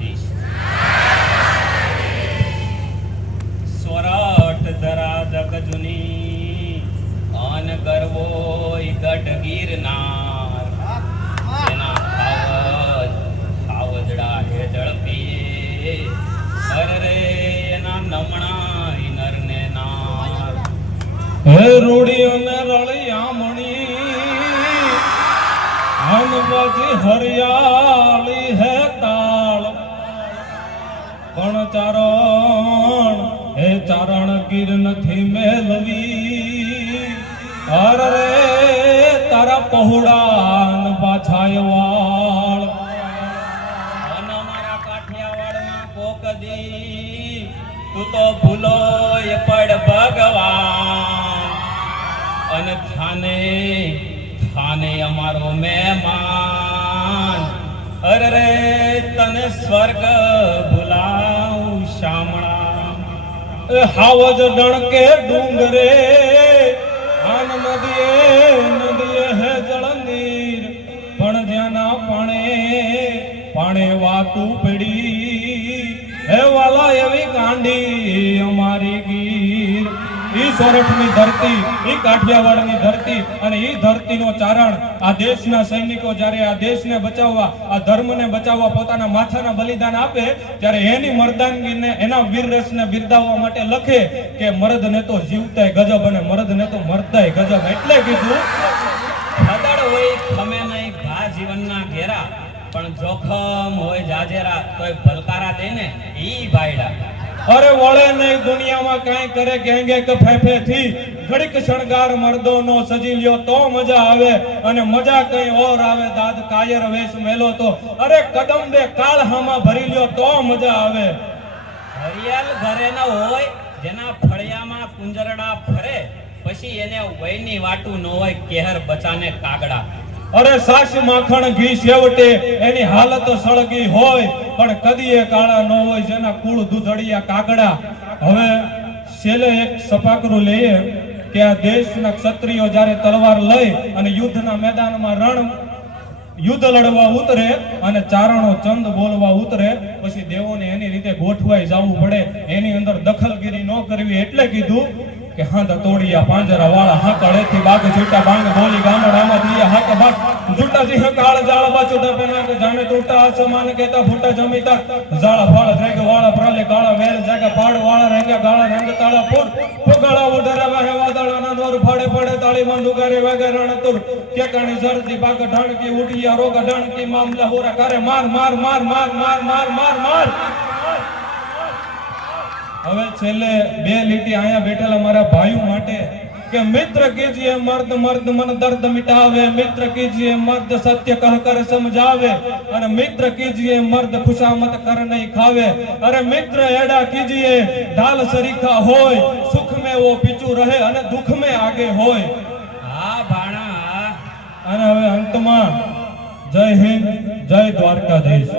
દ્વારકાધીશ સોરઠ ધરા જગ જુની અન કરવો ગઢ ગીરનાર એના ખાવજડા હે ઝડપીએ અરે એના નમણા નર ને નાર હે રૂડી અને રળિયા મણી અન બજી હરિયાળી હે તાળ પણ ચારણ હે ચારણ ગીર નથી મેલવી અરે તારા પહોળાન પાછાય વાળ અને અમારા કાઠિયાવાડમાં કોકદી તું તો ભૂલો એ પડ ભગવાન અને થાને થાને અમારો મહેમાન અરે રે તને સ્વર્ગ ભૂલાવું શામળા એ હાવજ ડણકે ડુંગરે આન નદીએ હે જળનીર પણ જ્યાંના પાણે વાતું પડી હે વાલા એવી કાંડી અમારી ગીર ઈ સોરઠની ધરતી ઈ કાઠિયાવાડની ધરતી અને ઈ ધરતીનો ચારણ આ દેશના સૈનિકો જ્યારે આ દેશને બચાવવા આ ધર્મને બચાવવા પોતાના માથાના બલિદાન આપે ત્યારે એની મર્દાનગીને એના વીરરસને બિરદાવવા માટે લખે કે મર્દને તો જીવતાય ગજબ અને મર્દને તો મરતાય ગજબ એટલે કીધું હદડ હોય ખમે નહીં ઘા જીવનના ઘેરા પણ જોખમ હોય જાજેરા તોય ભલકારા દે ને ઈ ભાઈડા અરે વળે નહીં દુનિયામાં કાંઈ કરે ગેંગે કે ફેફે થી ઘડીક શણગાર મર્દો નો સજી લ્યો તો મજા આવે અને મજા કઈ ઓર આવે દાદ કાયર વેશ મેલો તો અરે કદંબે કાળ હામાં ભરી લ્યો તો મજા આવે હરિયાલ ઘરે ન હોય જેના ફળિયામાં કુંજરડા ફરે પછી એને વયની વાટું ન હોય કેહર બચાને કાગડા અરે સાસ માખણ ઘી સેવટે એની હાલત સળગી હોય પણ કદીએ કાળા ન હોય જેના કુળ દૂધડિયા કાગડા હવે છેલ્લે એક સપાકરું લઈએ કે આ દેશના ક્ષત્રિયો જ્યારે તલવાર લઈ અને યુદ્ધના મેદાનમાં યુદ્ધ લડવા ઉતરે અને ચારણો ચંદ બોલવા ઉતરે પછી દેવોને એની રીતે ગોઠવાઈ જવું પડે એની અંદર દખલગીરી ન કરવી એટલે કીધું કે હાંધા તોડિયા પાંજરા વાળા હાકળેથી બાગ છૂટા બાંગ બોલી ગામડામાં દિયા હાક બાગ જૂટા જી હકાળ જાળ બાચુડા પના કે જાણે તૂટા આસમાન કેતા ફૂટા જમીતા જાળ ફાળ રેગ વાળા પ્રલે ગાળા વેર જાગા પાડ વાળા રેંગા ગાળા રંગ તાળા ફૂટ ફોગાળા ઉડરા વાહે વાદળાના દોર ફાડે ફાડે તાળી બંદુકારે વાગે રણતુર કે કાણી જરતી બાગ ઢણકી ઉઠિયા રોગ ઢણકી મામલા હોરા કરે માર માર માર માર માર માર માર માર હવે છેલ્લે બે લીટી અહીંયા બેઠેલા મારા ભાઈઓ માટે કે મિત્ર કીજીએ મર્દ મર્દ મન દર્દ મિટાવે મિત્ર કીજીએ મર્દ સત્ય કહ કર સમજાવે અને મિત્ર કીજીએ મર્દ ખુશામત કર નહીં ખાવે અરે મિત્ર એડા કીજીએ ઢાલ સરીખા હોય સુખ में वो पीछू रहे અને દુઃખ में आगे હોય હા ભાણા અને હવે અંતમાં જય હિન્દ જય દ્વારકાધીશ।